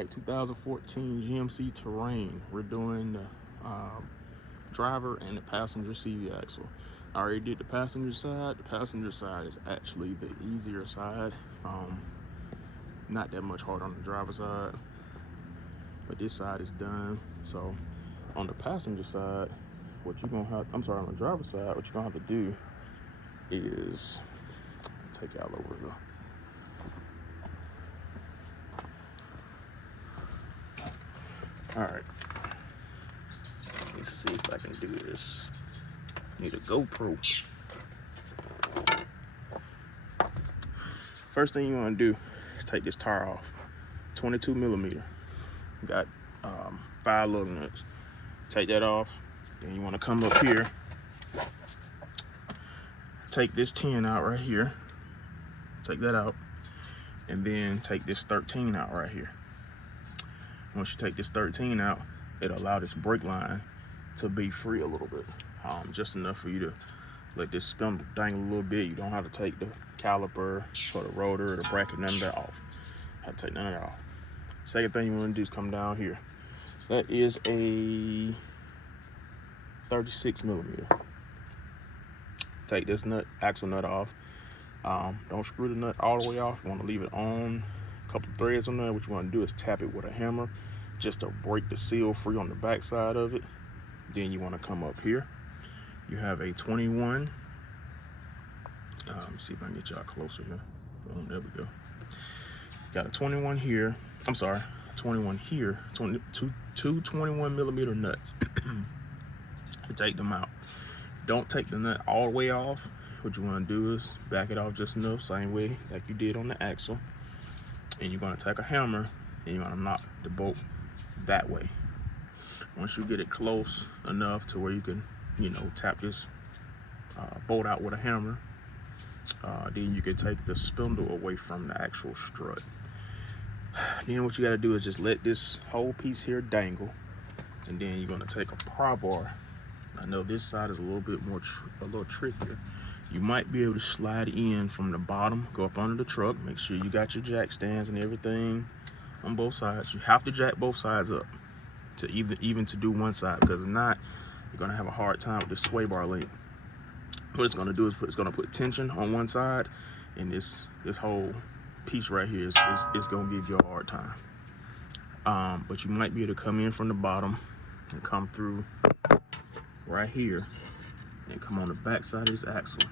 right, 2014 GMC Terrain. We're doing the driver and the passenger CV axle. I already did the passenger side. The passenger side is actually the easier side. Not that much harder on the driver side, but this side is done. So on the passenger side, on the driver's side, what you're gonna have to do is take y'all over here. All right, let's see if I can do this. Need a GoPro. First thing you want to do is take this tire off. 22 millimeter. Got 5 lug nuts. Take that off. Then you want to come up here. Take this 10 out right here. Take that out. And then take this 13 out right here. Once you take this 13 out, it'll allow this brake line to be free a little bit. Just enough for you to let this spindle dangle a little bit. You don't have to take the caliper or the rotor or the bracket, none of that off. Have to take none of that off. Second thing you want to do is come down here. That is a 36 millimeter. Take this axle nut off. Don't screw the nut all the way off. You want to leave it on. A couple threads on there. What you want to do is tap it with a hammer just to break the seal free on the back side of it. Then you want to come up here. You have a 21. See if I can get y'all closer here. Boom, there we go. Got a 21 here. I'm sorry, 21 here. Two 21 millimeter nuts. You take them out. Don't take the nut all the way off. What you want to do is back it off just enough, same way like you did on the axle. And you're going to take a hammer and you're going to knock the bolt that way. Once you get it close enough to where you can, tap this bolt out with a hammer, then you can take the spindle away from the actual strut. Then what you got to do is just let this whole piece here dangle, and then you're going to take a pry bar. I know this side is a little bit more a little trickier. You might be able to slide in from the bottom, go up under the truck. Make sure you got your jack stands and everything on both sides. You have to jack both sides up to even to do one side, because if not, you're gonna have a hard time with this sway bar link. What it's gonna do is it's gonna put tension on one side, and this whole piece right here is gonna give you a hard time. But you might be able to come in from the bottom and come through right here and come on the back side of this axle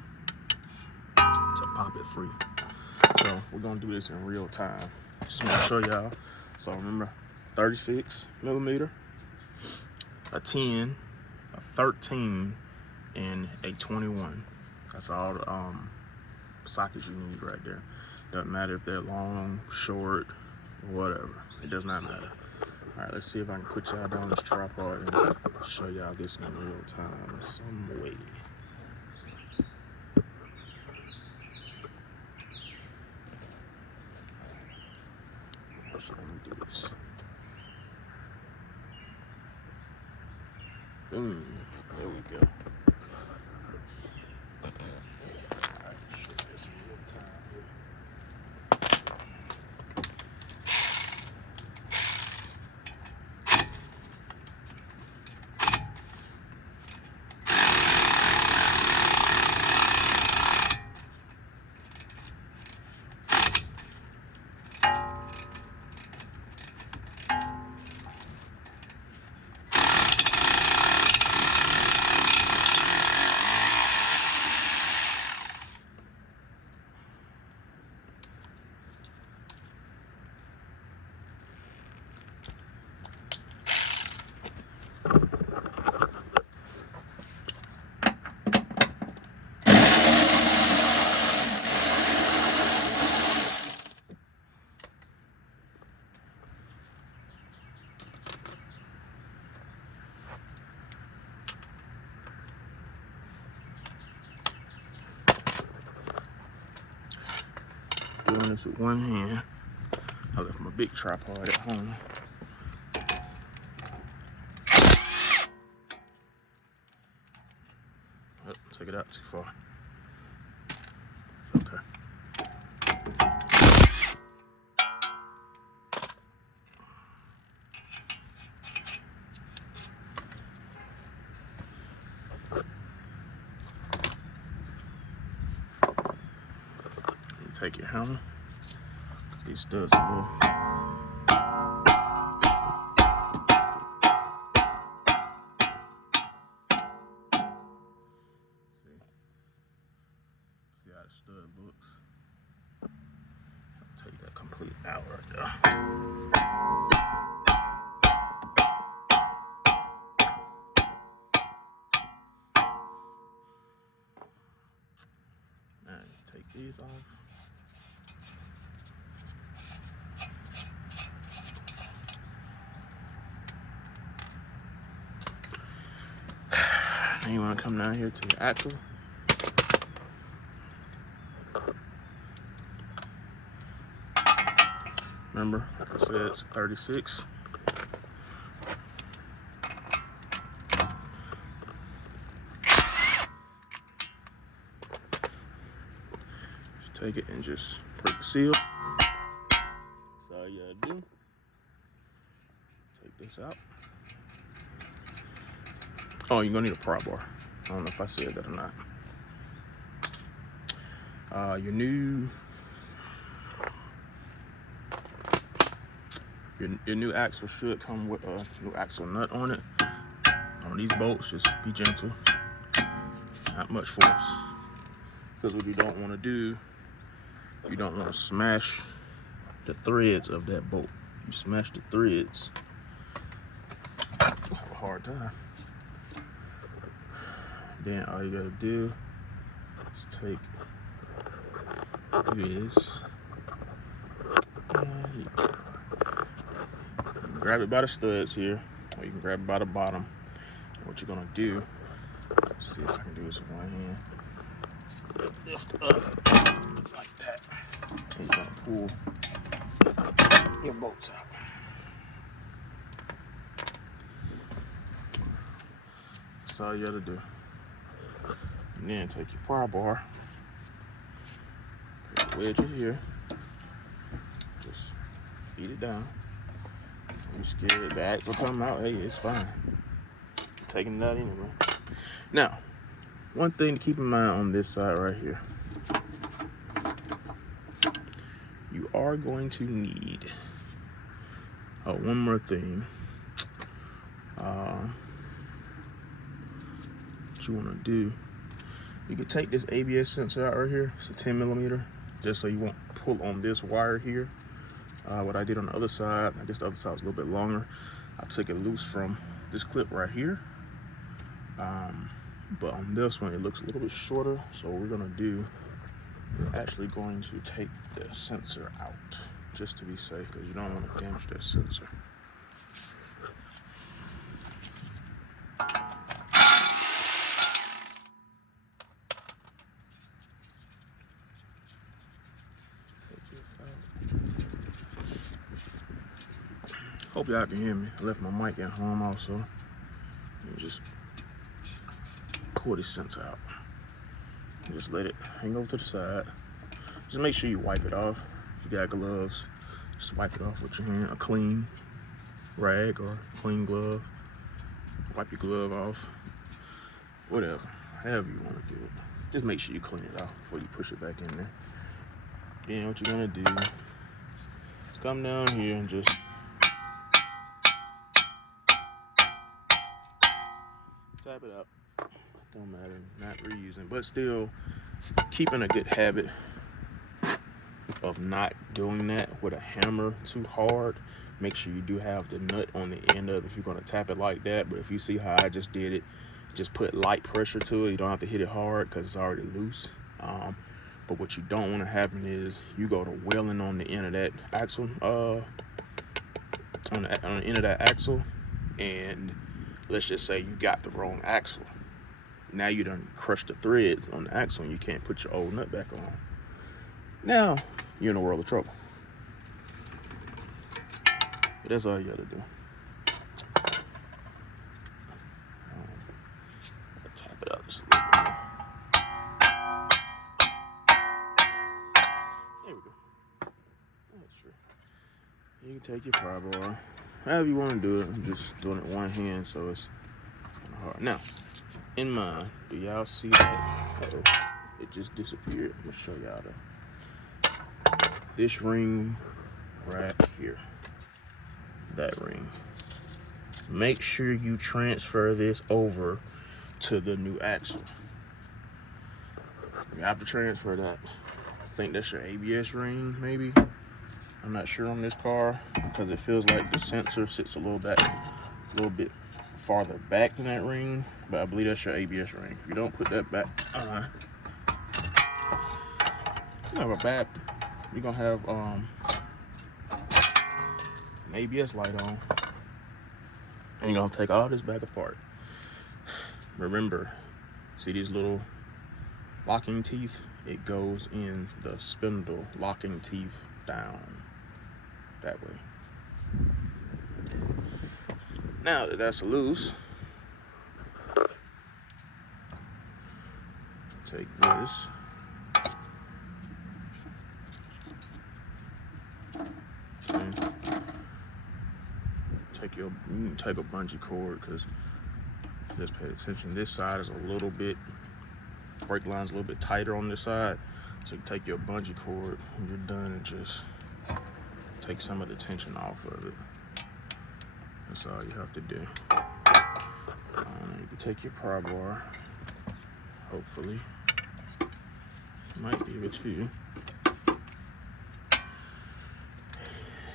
to pop it free. So we're gonna do this in real time. Just want to show y'all. So remember, 36 millimeter, a 10, a 13, and a 21. That's all the sockets you need right there. Doesn't matter if they're long, short, whatever. It does not matter. All right, let's see if I can put y'all down this tripod and show y'all this in real time some way. So let me do this. Boom. There we go. Doing this with one hand. I left my big tripod at home. Oh, took it out too far. It's okay. Take your hammer. These studs are See how the stud looks. I'll take that complete out right there. And take these off. Now you want to come down here to your axle. Remember, like I said, it's 36. Just take it and just break the seal. That's all you gotta do. Take this out. Oh, you're gonna need a prop bar. I don't know if I said that or not. Your new axle should come with a new axle nut on it. On these bolts, just be gentle, not much force. Because what you don't want to do, you don't want to smash the threads of that bolt. You smash the threads, you have a hard time. Then all you gotta do is take this and you can grab it by the studs here, or you can grab it by the bottom. And what you're gonna do, let's see if I can do this with one hand. Lift up like that. And you're gonna pull your bolts out. That's all you gotta do. And then take your power bar, put the wedges here, just feed it down. You're scared the axle will come out, hey, it's fine. I'm taking it out anyway. Now, one thing to keep in mind on this side right here, you are going to need one more thing. What you want to do, you can take this ABS sensor out right here. It's a 10mm, just so you won't pull on this wire here. What I did on the other side, I guess the other side was a little bit longer. I took it loose from this clip right here. But on this one, it looks a little bit shorter. So what we're gonna do, we're actually going to take the sensor out just to be safe, because you don't want to damage that sensor. Hope y'all can hear me. I left my mic at home also. And just pull this sensor out. And just let it hang over to the side. Just make sure you wipe it off. If you got gloves, just wipe it off with your hand. A clean rag or clean glove. Wipe your glove off. Whatever. However you want to do it. Just make sure you clean it off before you push it back in there. Then what you're going to do is come down here and just tap it up. Don't matter, not reusing, but still keeping a good habit of not doing that with a hammer too hard. Make sure you do have the nut on the end of it if you're going to tap it like that. But if you see how I just did it, just put light pressure to it. You don't have to hit it hard because it's already loose. But what you don't want to happen is you go to wheeling on the end of that axle, on the end of that axle, and let's just say you got the wrong axle. Now you done crushed the threads on the axle and you can't put your old nut back on. Now you're in a world of trouble. But that's all you gotta do. Tap it out just a little bit more. There we go. That's true. You can take your power bar. However you want to do it. I'm just doing it one hand, so it's kind of hard. Now, in mine, do y'all see that? Uh-oh, it just disappeared. I'm gonna show y'all that. this ring right here, that ring. Make sure you transfer this over to the new axle. You have to transfer that. I think that's your ABS ring, maybe. I'm not sure on this car because it feels like the sensor sits a little bit farther back than that ring, but I believe that's your ABS ring. If you don't put that back, you have a bad. You're gonna have an ABS light on, and you're gonna take all this back apart. Remember, see these little locking teeth? It goes in the spindle locking teeth down that way. Now that that's loose, take this. Take a bungee cord, because just pay attention. This side is a little bit, brake line's a little bit tighter on this side. So you take your bungee cord when you're done and just take some of the tension off of it. That's all you have to do. You can take your pry bar, hopefully. Might be able to.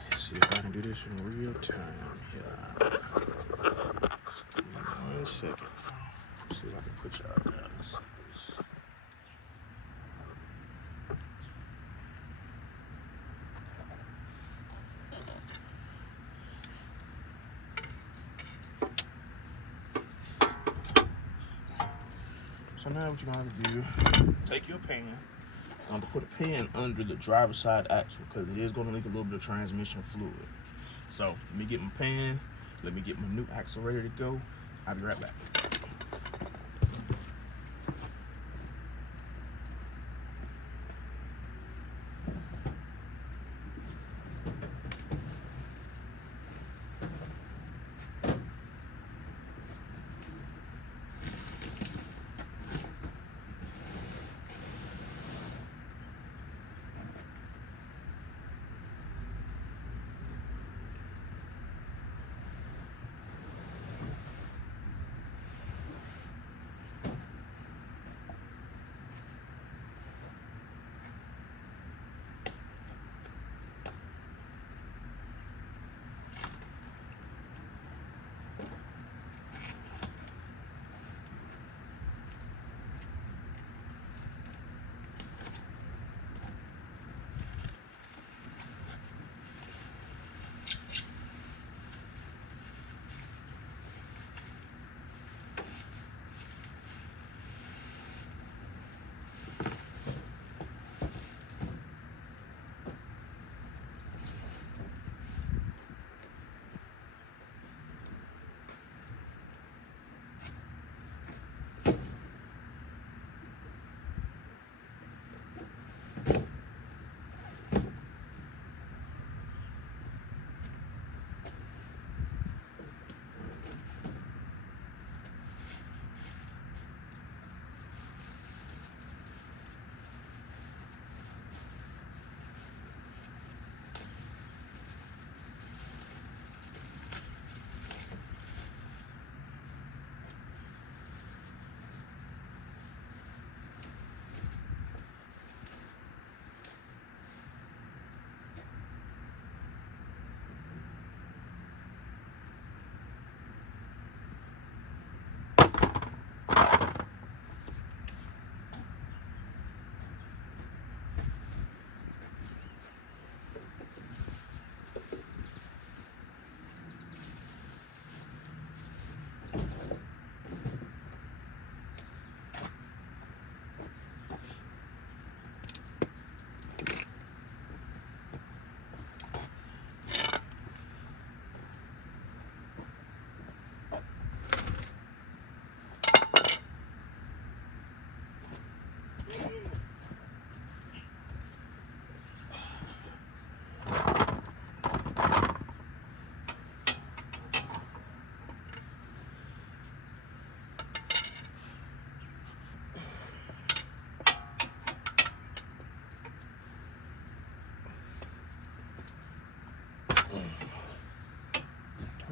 Let's see if I can do this in real time here. Give me 1 second. Let's see if I can put y'all down and see this. So now what you're gonna have to do, take your pan. I'm gonna put a pan under the driver's side axle because it is gonna leak a little bit of transmission fluid. So let me get my pan, let me get my new axle ready to go. I'll be right back.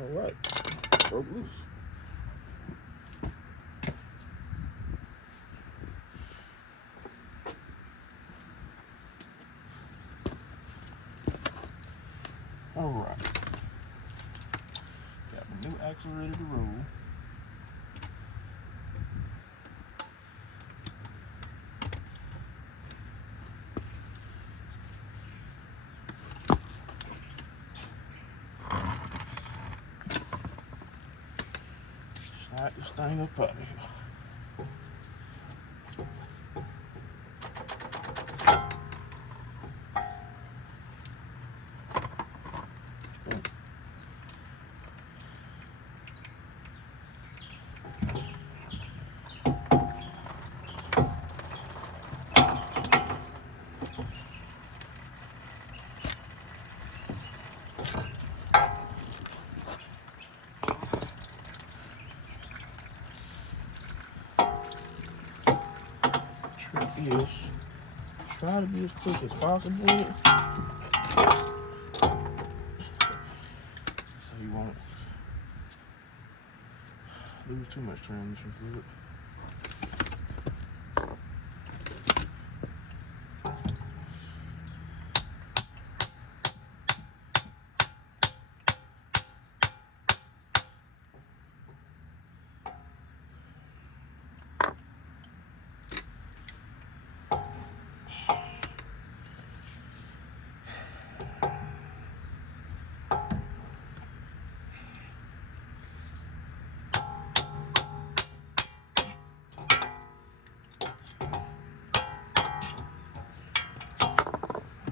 All right, broke loose. All right, got my new axle ready to roll. Slide this thing up out of here. Is try to be as quick as possible with it, so you won't lose too much transmission fluid.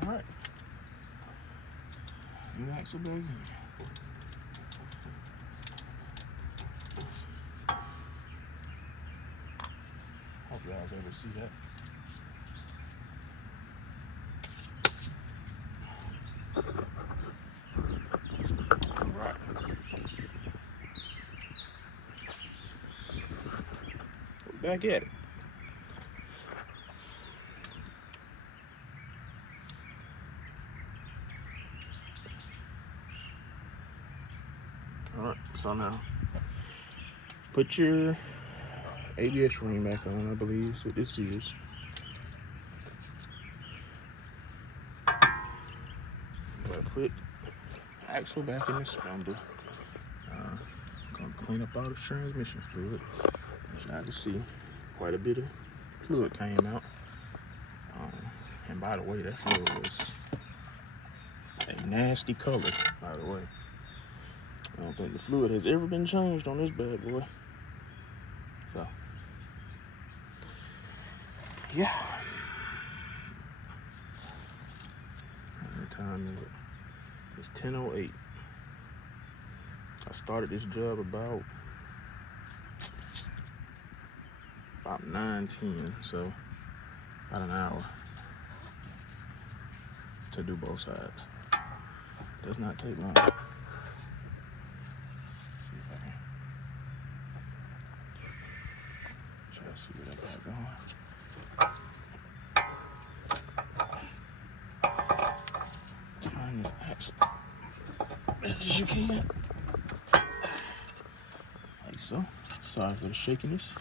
Alright, new axle back in. Hope y'all was able to see that. Alright. We're back at it. Alright, so now put your ABS ring back on, I believe is what this is. Gotta put the axle back in the spindle. Gonna clean up all the transmission fluid. As y'all can see, quite a bit of fluid came out. And by the way, that fluid was a nasty color, by the way. I don't think the fluid has ever been changed on this bad boy. So, yeah. What time is it? It's 10:08. I started this job about 9:10, so about an hour to do both sides. Does not take long. Let's see if I can try to see what I got going. Turn this axle as much as you can. Like so. Sorry for the shakiness.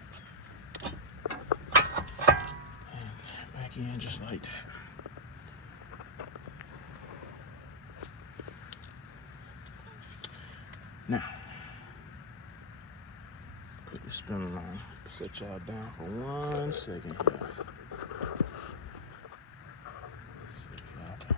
And back in just like that. Now, put the spindle on. Set y'all down for 1 second here. Let's see if y'all can.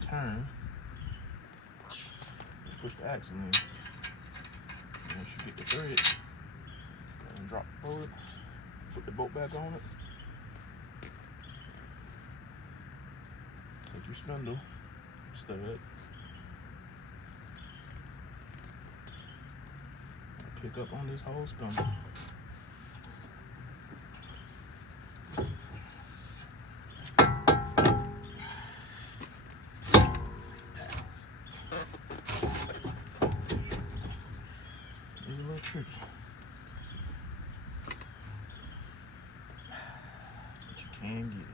Turn. Push the axle in. And once you get the thread, go and drop the bolt. Put the bolt back on it. Take your spindle, stud, pick up on this whole spindle. It's a little tricky. But you can get it.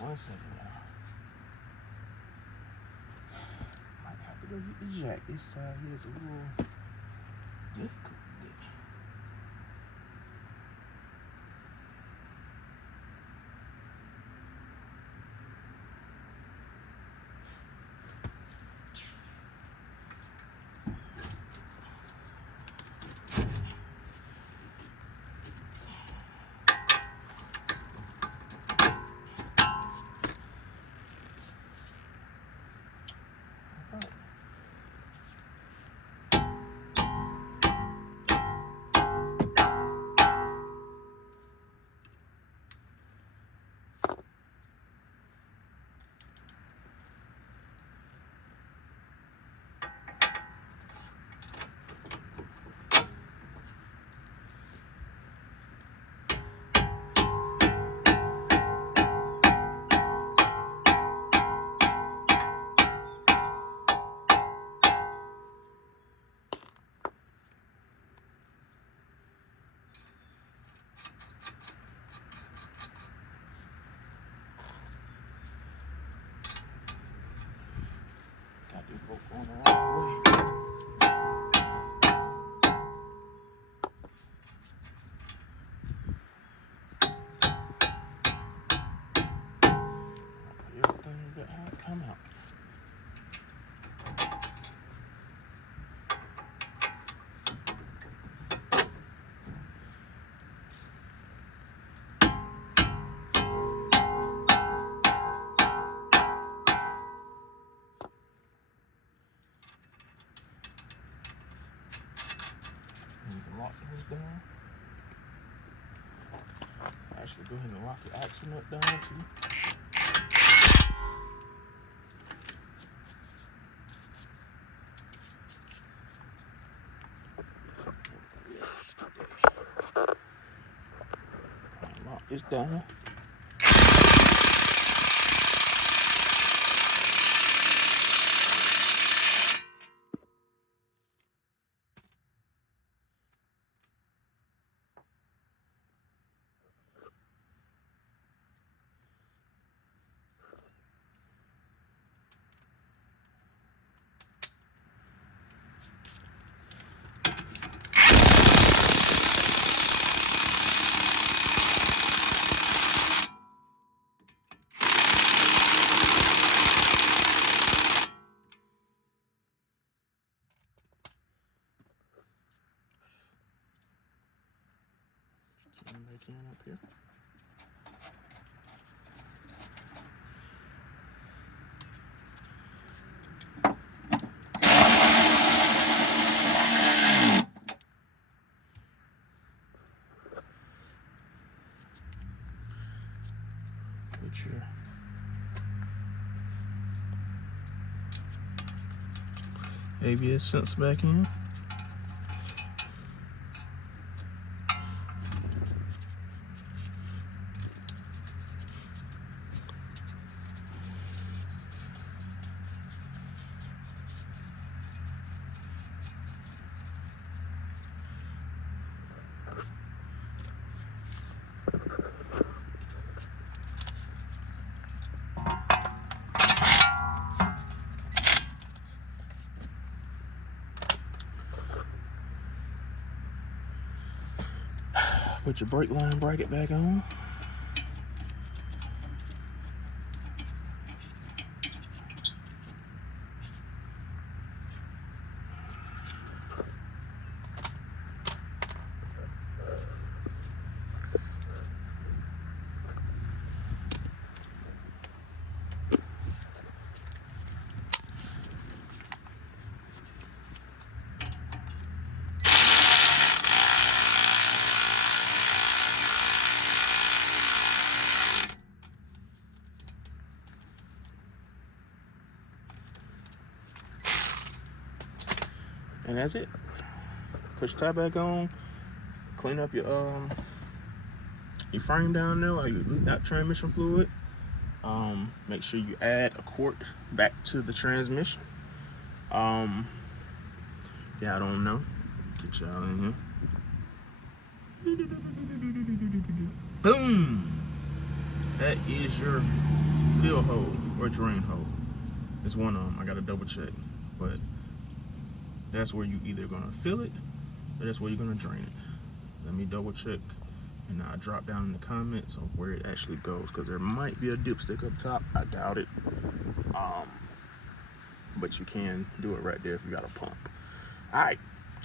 One second now. Might have to go get the jack. This side here is a little difficult today. Got this rope going the wrong way. Everything got how it come out. Lock those down. Actually, go ahead and lock the axle nut down too. Lock this down. Turn back in up here. Put your ABS sensor back in. Put your brake line bracket back on. And that's it. Push the tire back on, clean up your frame down there while you leak out transmission fluid. Make sure you add a quart back to the transmission. Yeah, I don't know. Get y'all in here. Boom! That is your fill hole or drain hole. It's one of them. I gotta double check, but that's where you either gonna fill it or that's where you're gonna drain it. Let me double check, and I'll drop down in the comments of where it actually goes, because there might be a dipstick up top. I doubt it. But you can do it right there if you got a pump. All right,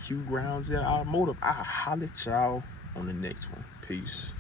Q Grounds in Automotive. I'll holler at y'all on the next one. Peace.